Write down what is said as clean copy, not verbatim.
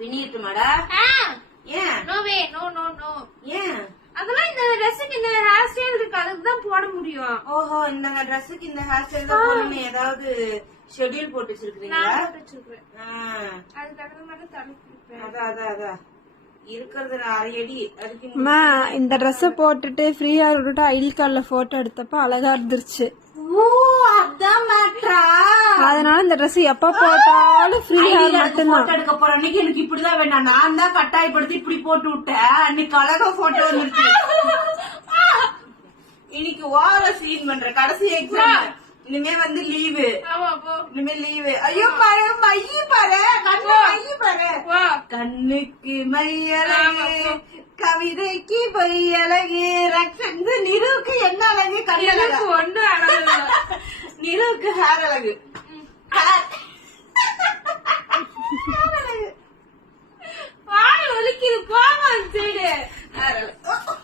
பின்னிட்டுமாடா? ஏன்? No way, no no no. ஏன்? அதெல்லாம் இந்த ட்ரெஸ்ஸுக்கு இந்த ஹேர் ஸ்டைல் இருக்கு, அதுக்கு தான் போட முடியும். ஓஹோ, இந்த ட்ரெஸ்ஸுக்கு இந்த ஹேர் ஸ்டைல் தான் போடணும்னு ஏதாவது ஷெட்யூல் போட்டு வச்சிருக்கீங்களா? நான் போட்டு வச்சிருக்கேன். அதுக்கு தகுந்த மாதிரி தலை குளிப்பேன். அதான் இருக்கிறது 6 அடி. அதுக்கு இந்த ட்ரெஸ் போட்டுட்டு ஃப்ரீயா விட்டுட்டு ஐல் கார்ட்ல போட்டோ எடுத்தப்ப அழகா இருந்துருச்சு. ஓ, அதான் மேட்ரா. அதனால இந்த ட்ரெஸ் எப்ப போட்டாலும் ஃப்ரீயா மட்டும்தான். போட்டோ எடுக்க போற அன்னைக்கு எனக்கு இப்படிதான் வேண்டாம், நான் தான் கட்டாயப்படுத்தி இப்படி போட்டு விட்டேன். அன்னைக்கு அழகா போட்டோ வந்துருச்சு. இன்னைக்கு வார சீன் பண்ற கடைசி எக்ஸாம். இனிமே வந்து லீவு. இனிமே லீவு. ஐயோ பாரு, மையி பாரு, கண்ணு மையி பாரு. கண்ணுக்கு மையழகு, கவிதைக்கு பொய்யழகு, ரக்ஷந்து நிறுவுக்கு என்ன அழகு? கண்ணழகு ஒண்ணு அழகு. நிறுவுக்கு ஹேர் அழகு. வாய் ஒலிக்குது, போமா சைடு. ஹேர் அழகு.